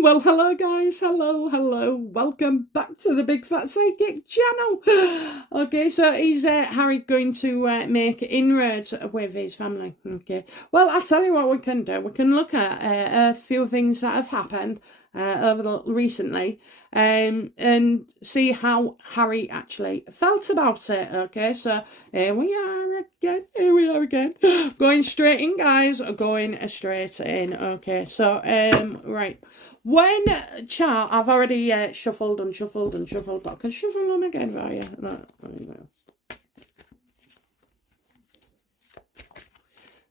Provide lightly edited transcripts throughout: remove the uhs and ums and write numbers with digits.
Well, hello guys, hello, welcome back to the Big Fat Psychic channel. Okay, so is Harry going to make inroads with his family? Okay, well, I'll tell you what we can do. We can look at a few things that have happened recently and see how Harry actually felt about it. Okay, so here we are again, going straight in, guys, going straight in. Okay, so right, when Charles, I've already shuffled, but I can shuffle them again for you. No,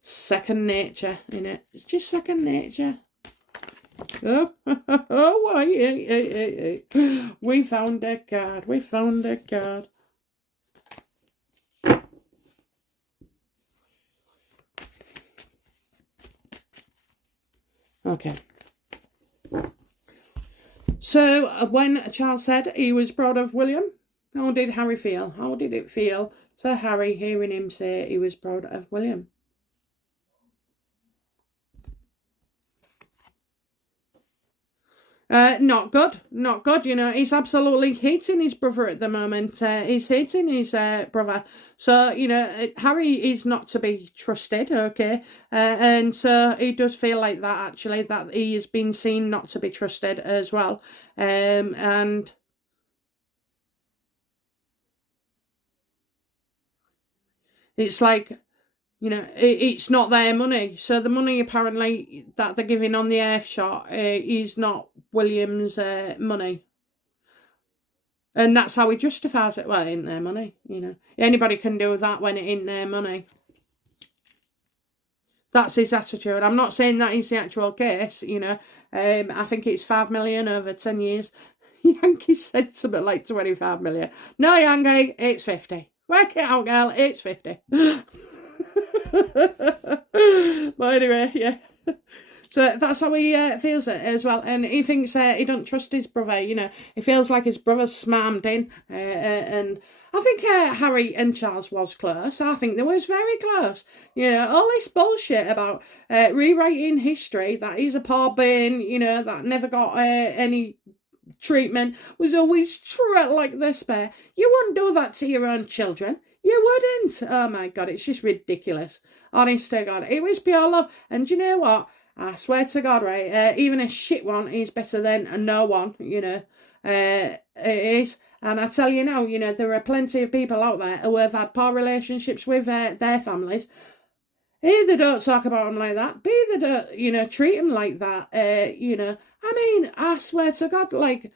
second nature, innit? It's just second nature. Oh, oh, hey. We found a card. Okay. So, when Charles said he was proud of William, how did Harry feel? How did it feel to Harry hearing him say he was proud of William? Not good, you know, he's absolutely hating his brother at the moment, he's hating his brother, so, you know, Harry is not to be trusted, okay, and so he does feel like that, actually, that he has been seen not to be trusted as well, and it's like, you know, it's not their money. So the money apparently that they're giving on the Earth shot is not William's money. And that's how he justifies it. Well, it ain't their money, you know. Anybody can do that when it ain't their money. That's his attitude. I'm not saying that is the actual case, you know. I think it's 5 million over 10 years. Yankee said something like 25 million. No, Yankee, it's 50. Work it out, girl, it's 50. But anyway, yeah. So that's how he feels it as well, and he thinks he don't trust his brother. You know, he feels like his brother's smarmed in, and I think Harry and Charles was close. I think they was very close. You know, all this bullshit about rewriting history, that he's a poor being, you know, that never got any treatment, was always treated like this bear. You wouldn't do that to your own children. You wouldn't. Oh my God, it's just ridiculous. Honest to God, it was pure love. And you know what? I swear to God, right? Even a shit one is better than a no one. You know, it is. And I tell you now, you know, there are plenty of people out there who have had poor relationships with their families. A, they don't talk about them like that. B, they don't, you know, treat them like that. You know, I mean, I swear to God, like,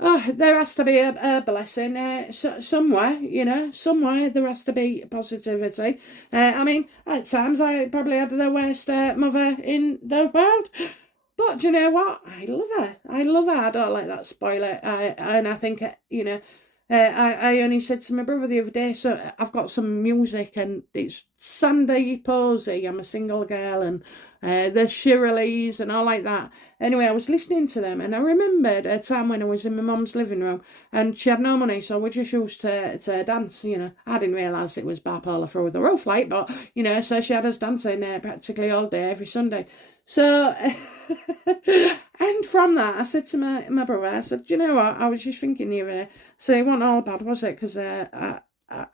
oh, there has to be a blessing somewhere, you know, somewhere there has to be positivity. I mean, at times I probably had the worst mother in the world. But you know what? I love her. I don't let that spoil it. And I think, you know, I only said to my brother the other day, so I've got some music and it's Sandy Posey, I'm a single girl, and the Shirleys and all like that. Anyway, I was listening to them and I remembered a time when I was in my mum's living room and she had no money, so we just used to dance, you know. I didn't realise it was bipolar through the roof, like, but, you know, so she had us dancing practically all day, every Sunday. So, and from that, I said to my brother, I said, do you know what, I was just thinking the other day, so it wasn't all bad, was it? Because I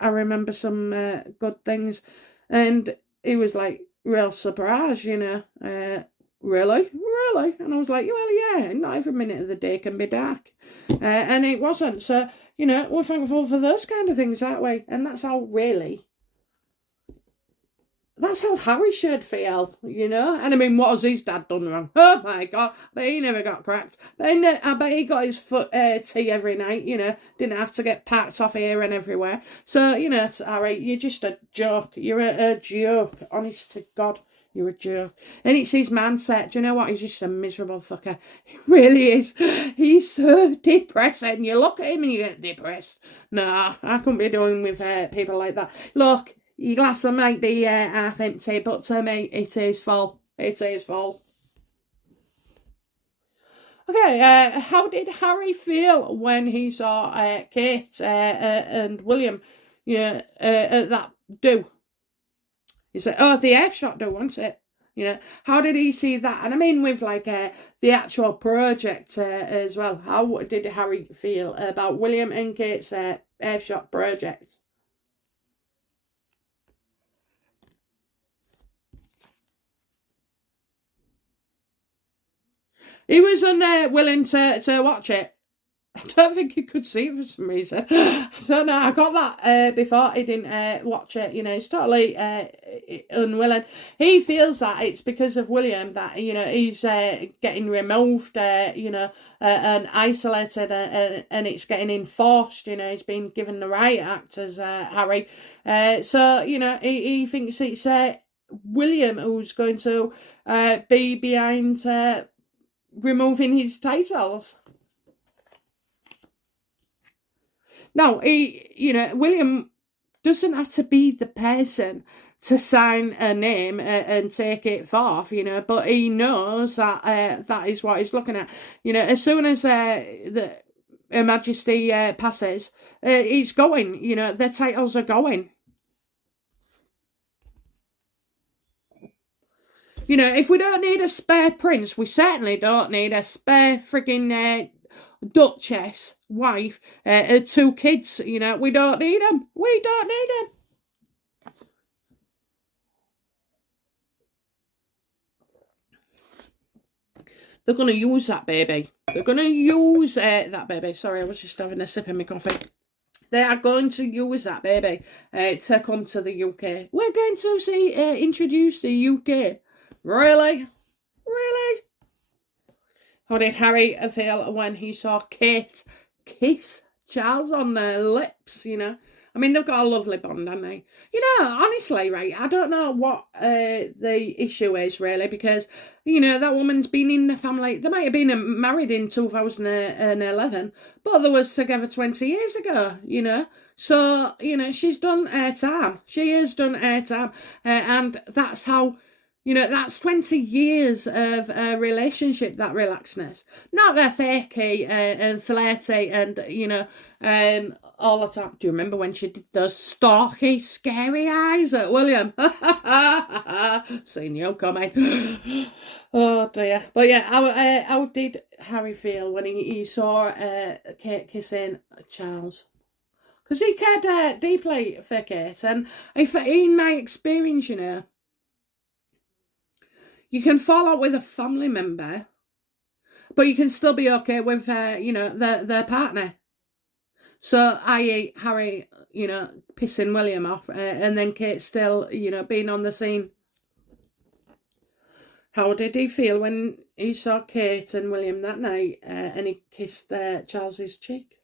remember some good things. And he was like, real surprised, you know, really? And I was like, well, yeah, not every minute of the day can be dark. And it wasn't. So, you know, we're thankful for those kind of things, aren't we? And that's how Harry should feel, you know. And I mean, what has his dad done wrong? Oh my God, but he never got cracked. I bet he got his foot tea every night, you know. Didn't have to get packed off here and everywhere. So, you know, Harry, you're just a joke. You're a joke. Honest to God, you're a joke. And it's his mindset. Do you know what? He's just a miserable fucker. He really is. He's so depressing. You look at him and you get depressed. No, I couldn't be doing with people like that. Look, your glass might be half empty, but to me, it is full. It is full. Okay, how did Harry feel when he saw Kate and William, you know, at that do? He said, oh, the F shot do, wasn't it? You know, how did he see that? And I mean, with like the actual project as well. How did Harry feel about William and Kate's airshot project? He was unwilling to watch it. I don't think he could see it for some reason. I don't know. I got that before he didn't watch it. You know, he's totally unwilling. He feels that it's because of William that, you know, he's getting removed, you know, and isolated, and it's getting enforced. You know, he's been given the right act as Harry. So, you know, he thinks it's William who's going to be behind removing his titles. No, you know, William doesn't have to be the person to sign a name and take it forth, you know, but he knows that that is what he's looking at. You know, as soon as Her Majesty passes, it's going, you know, the titles are going. You know, if we don't need a spare prince, we certainly don't need a spare frigging Duchess, wife, 2 kids. You know, we don't need them. We don't need them. They're going to use that baby. They're going to use that baby. Sorry, I was just having a sip of my coffee. They are going to use that baby to come to the UK. We're going to see introduce the UK. Really? Really? How did Harry feel when he saw Kate kiss Charles on their lips, you know? I mean, they've got a lovely bond, haven't they? You know, honestly, right, I don't know what the issue is, really, because, you know, that woman's been in the family. They might have been married in 2011, but they was together 20 years ago, you know? So, you know, she's done her time. She has done her time. And that's how... You know, that's 20 years of a relationship, that relaxedness. Not that fakey and flirty and, you know, all the time. Do you remember when she did those stalky, scary eyes at William? Seen you coming. Oh, dear. But yeah, how did Harry feel when he saw Kate kissing Charles? Because he cared deeply for Kate. And in my experience, you know, you can fall out with a family member, but you can still be okay with, you know, their partner. So, i.e. Harry, you know, pissing William off, and then Kate still, you know, being on the scene. How did he feel when he saw Kate and William that night, and he kissed Charles's cheek?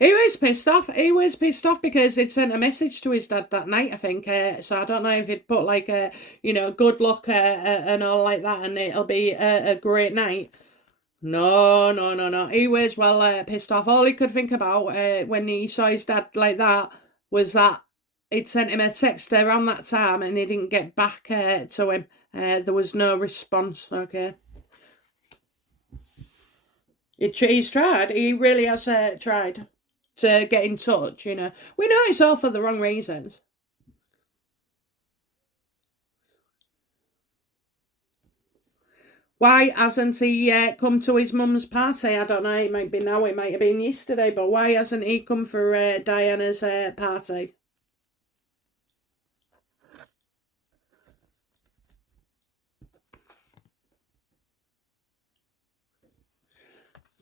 He was pissed off. He was pissed off because he'd sent a message to his dad that night, I think. So I don't know if he'd put like you know, good luck and all like that, and it'll be a great night. No, no, no, no. He was well pissed off. All he could think about when he saw his dad like that was that he'd sent him a text around that time and he didn't get back to him. There was no response, okay. He's tried. He really has tried to get in touch, you know. We know it's all for the wrong reasons. Why hasn't he come to his mum's party? I don't know, it might be now, it might have been yesterday, but why hasn't he come for Diana's party?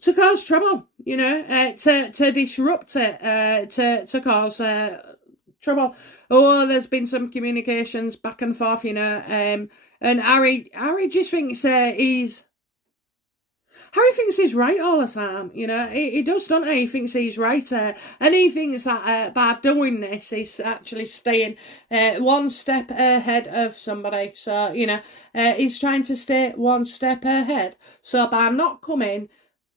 To cause trouble, you know, to disrupt it, to cause trouble. Oh, there's been some communications back and forth, you know, and Harry just thinks Harry thinks he's right all the time, you know. He does, don't he? He thinks he's right, and he thinks that by doing this, he's actually staying one step ahead of somebody. So, you know, he's trying to stay one step ahead. So by not coming,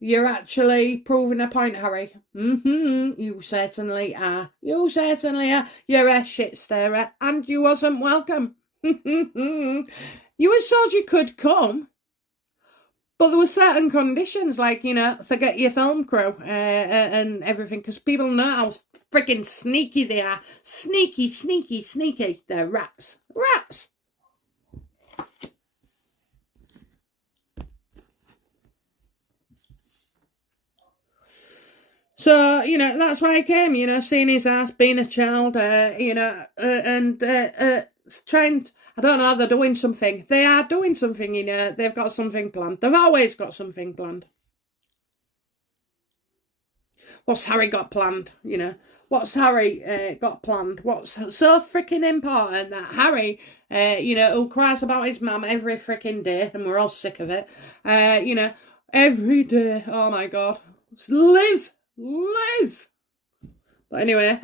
you're actually proving a point, Harry. You certainly are. You certainly are. You're a shit stirrer, and you wasn't welcome. You was told you could come, But there were certain conditions, like, forget your film crew and everything, because people know how freaking sneaky they are. Sneaky, sneaky, sneaky. They're rats. Rats. So, that's why I came, seeing his ass, being a child, and trying to, I don't know, they're doing something. They are doing something, they've got something planned. They've always got something planned. What's Harry got planned, What's Harry got planned? What's so freaking important that Harry, who cries about his mum every freaking day, and we're all sick of it, every day, oh my God. Live! But anyway,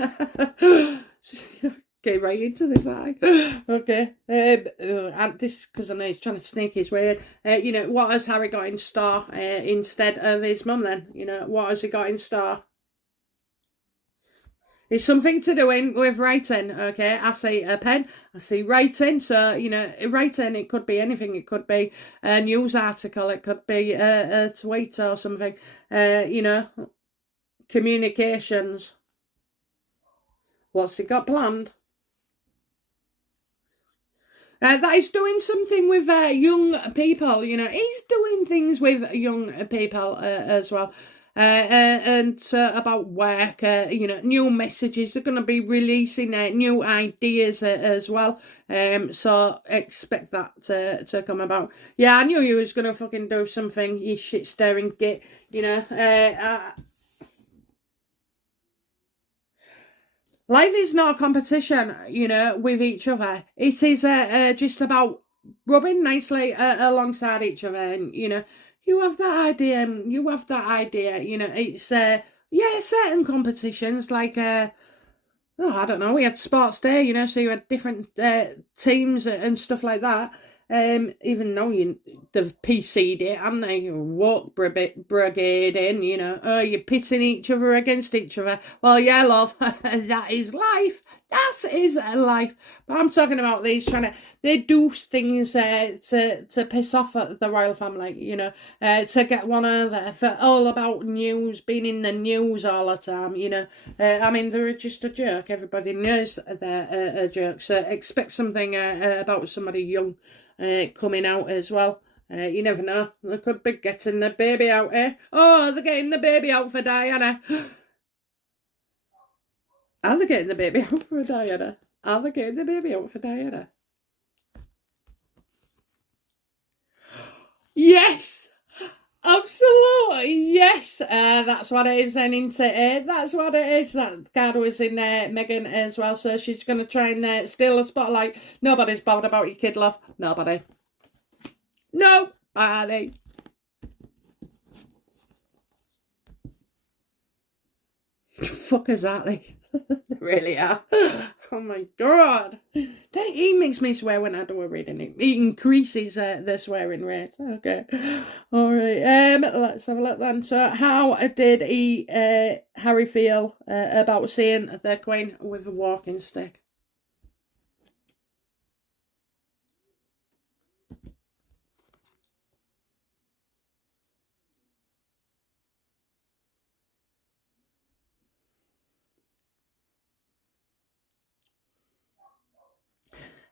get right into this eye. Okay, and this because I know he's trying to sneak his way in. What has Harry got in store instead of his mum then? What has he got in store? It's something to do with writing, okay? I see a pen, I see writing, so, writing, it could be anything. It could be a news article, it could be a tweet or something, communications. What's he got planned? That he's doing something with young people, he's doing things with young people as well. And about work, new messages. They're going to be releasing new ideas as well. So expect that to come about. Yeah, I knew you was going to fucking do something, you shit staring git, Life is not a competition, with each other. It is just about rubbing nicely alongside each other. And, you have that idea, and you have that idea. It's, certain competitions, like, I don't know, we had Sports Day, so you had different teams and stuff like that. Even though they've PC'd it, and they walk brigade in, you're pitting each other against each other. Well, yeah, love, that is life. That is life. But I'm talking about these they do things to piss off at the royal family, to get one over for all about news, being in the news all the time, I mean, they're just a jerk. Everybody knows they're a jerk. So expect something about somebody young coming out as well. You never know. They could be getting the baby out here. Oh, they're getting the baby out for Diana. Are they getting the baby out for Diana? Are they getting the baby out for Diana? Yes! Absolutely, yes. That's what it is then, isn't it? That's what it is. That card was in Meghan as well, so she's going to try and steal the spotlight. Nobody's bothered about your kid, love. Nobody. Nobody. Fuck exactly. They really are. Oh my God. He makes me swear when I do a reading. It increases the swearing rate. Okay. All right. Let's have a look then. So how did Harry feel about seeing the Queen with a walking stick?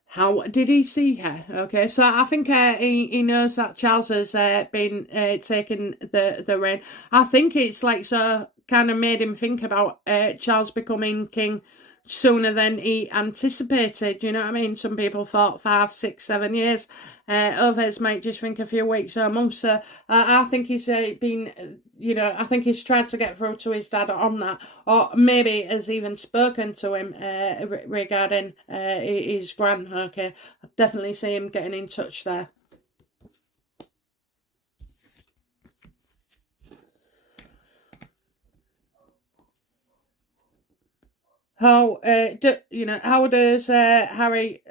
How did he see her? Okay, so I think he knows that Charles has been taking the reign. I think it's like so kind of made him think about Charles becoming king sooner than he anticipated. You know what I mean? Some people thought 5, 6, 7 years. Others might just think a few weeks or months. So I think he's been, I think he's tried to get through to his dad on that, or maybe has even spoken to him regarding his gran. Okay, I definitely see him getting in touch there. How how does Harry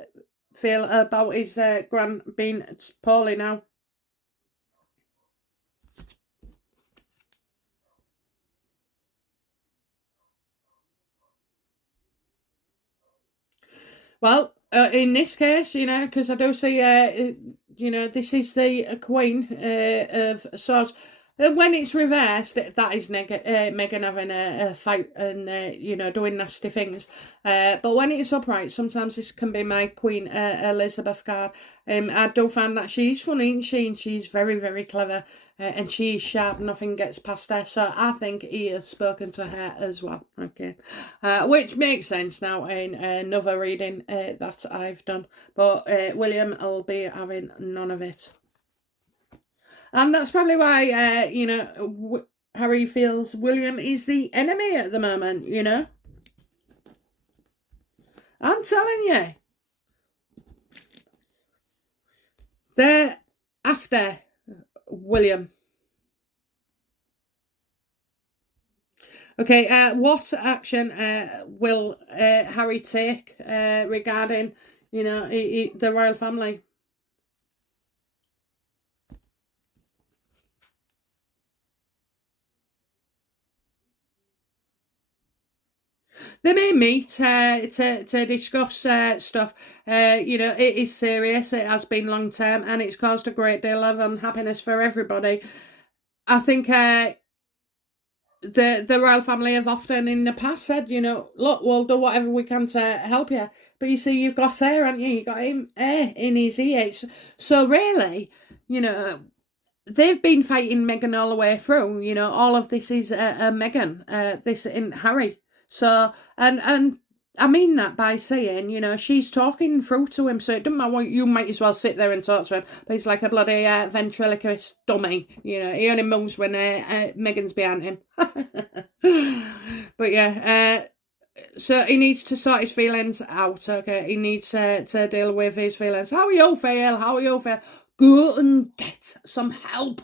feel about his gran being poorly now? Well, in this case, because I do see you know, this is the Queen of Swords. And when it's reversed, that is Meghan having a fight and, you know, doing nasty things. But when it's upright, sometimes this can be my Queen Elizabeth card. I do find that she's funny, and she's very, very clever. And she's sharp, nothing gets past her. So I think he has spoken to her as well. Okay. Which makes sense now in another reading that I've done. But William will be having none of it. And that's probably why, you know, Harry feels William is the enemy at the moment, you know. I'm telling you. They're after William. Okay, what action will Harry take regarding, you know, the royal family? They may meet to discuss stuff. You know, it is serious. It has been long term, and it's caused a great deal of unhappiness for everybody. I think the royal family have often in the past said, you know, look, we'll do whatever we can to help you. But you see, you've got hair, haven't you? You got him hair in his ears. So really, you know, they've been fighting Meghan all the way through. You know, all of this is Meghan. This in Harry. So, and I mean that by saying, you know, she's talking through to him, so it doesn't matter, you might as well sit there and talk to him, but he's like a bloody ventriloquist dummy, you know, he only moves when Meghan's behind him. But yeah, so he needs to sort his feelings out, okay, he needs to deal with his feelings. How you feel? How you feel? Go and get some help.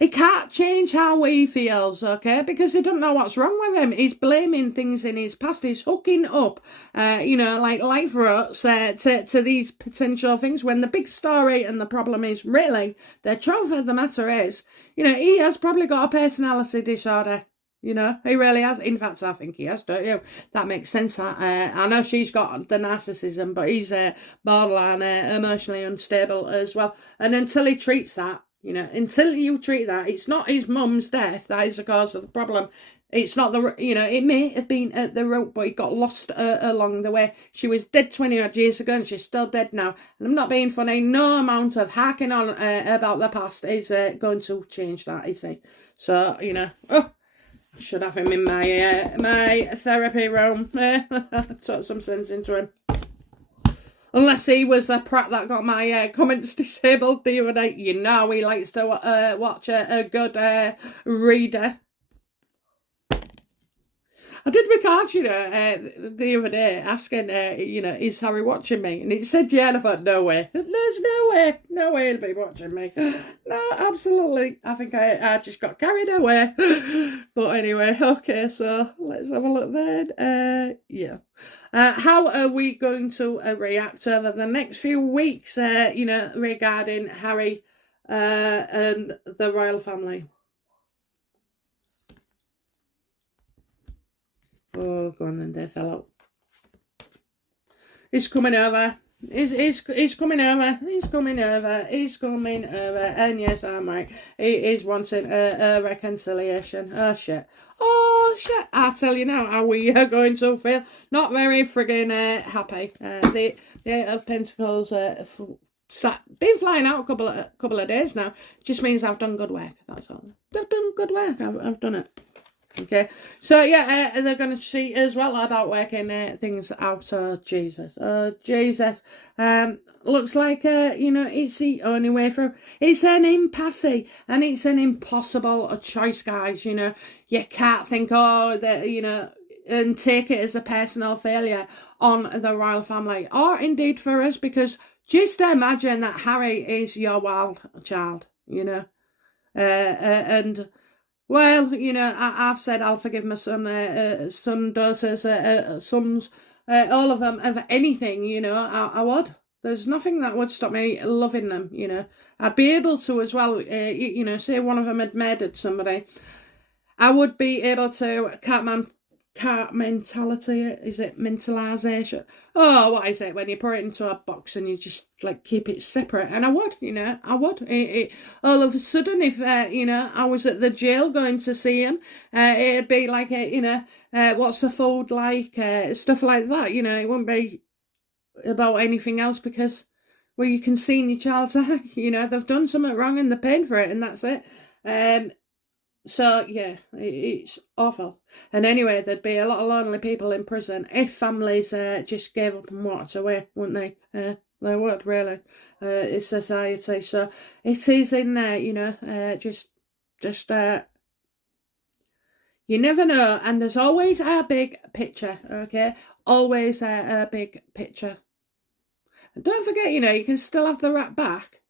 He can't change how he feels, okay, because he doesn't know what's wrong with him. He's blaming things in his past. He's hooking up, you know, like life ruts to these potential things when the big story and the problem is really, the truth of the matter is, you know, he has probably got a personality disorder. You know, he really has. In fact, I think he has, don't you? That makes sense. I know she's got the narcissism, but he's borderline emotionally unstable as well. And until he treats that, you know, until you treat that, it's not his mum's death that is the cause of the problem. It's not the, you know, it may have been at the root, but he got lost along the way. She was dead 20 odd years ago and she's still dead now. And I'm not being funny. No amount of hacking on about the past is going to change that, is he? So, you know, I should have him in my my therapy room. Talk some sense into him. Unless he was the prat that got my comments disabled the other day. You know he likes to watch a good reader. I did record, you know, the other day asking, you know, is Harry watching me? And it said, yeah, and I thought, no way. There's no way he'll be watching me. No, absolutely. I think I just got carried away. But anyway, okay, so let's have a look then. Yeah. How are we going to react over the next few weeks, you know, regarding Harry and the royal family? Oh, go on then, dear fellow. He's coming over. He's coming over. He's coming over. He's coming over. And yes, I'm right. He is wanting a reconciliation. Oh, shit. Oh, shit. I'll tell you now how we are going to feel. Not very friggin' happy. The Eight of Pentacles been flying out a couple of days now. Just means I've done good work. That's all. I've done good work. I've done it. Okay, so yeah, they're going to see as well about working things out. Oh, Jesus. Oh, Jesus. Looks like, you know, it's the only way through. It's an impasse, and it's an impossible choice, guys. You know, you can't think, you know, and take it as a personal failure on the royal family, or indeed for us, because just imagine that Harry is your wild child, you know, and... Well, you know, I've said I'll forgive my son, daughters, sons, all of them, of anything, you know, I would. There's nothing that would stop me loving them, you know. I'd be able to as well, you know, say one of them had murdered somebody. I would be able to compartmentality, is it mentalisation? Oh, what is it, when you put it into a box and you just like keep it separate? And I would, I would. All of a sudden, if I was at the jail going to see him, it'd be like what's the food like, stuff like that. It wouldn't be about anything else, because you can see in your child's eye, they've done something wrong and they're paying for it, and that's it. So, yeah, it's awful. And anyway, there'd be a lot of lonely people in prison if families just gave up and walked away, wouldn't they? They would, really. It's society. So it is in there, just you never know. And there's always a big picture, okay? Always a big picture. And don't forget, you can still have the rat back.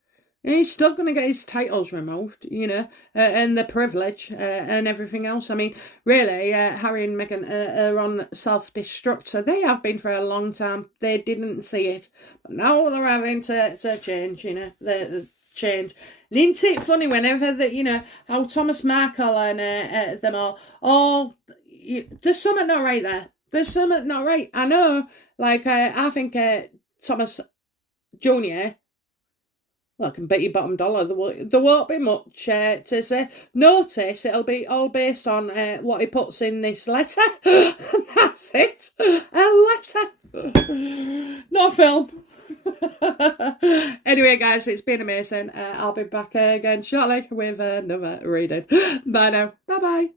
And he's still going to get his titles removed, and the privilege and everything else. I mean, really, Harry and Meghan are on self-destruct, so they have been for a long time. They didn't see it. But now they're having to change, the change. And isn't it funny whenever that, how Thomas Markle and them all there's something not right there. There's something not right. I know, like, I think Thomas Jr., well, I can bet you bottom dollar there won't be much to say. Notice it'll be all based on what he puts in this letter. That's it. A letter. Not a film. Anyway, guys, it's been amazing. I'll be back again shortly with another reading. Bye now. Bye-bye.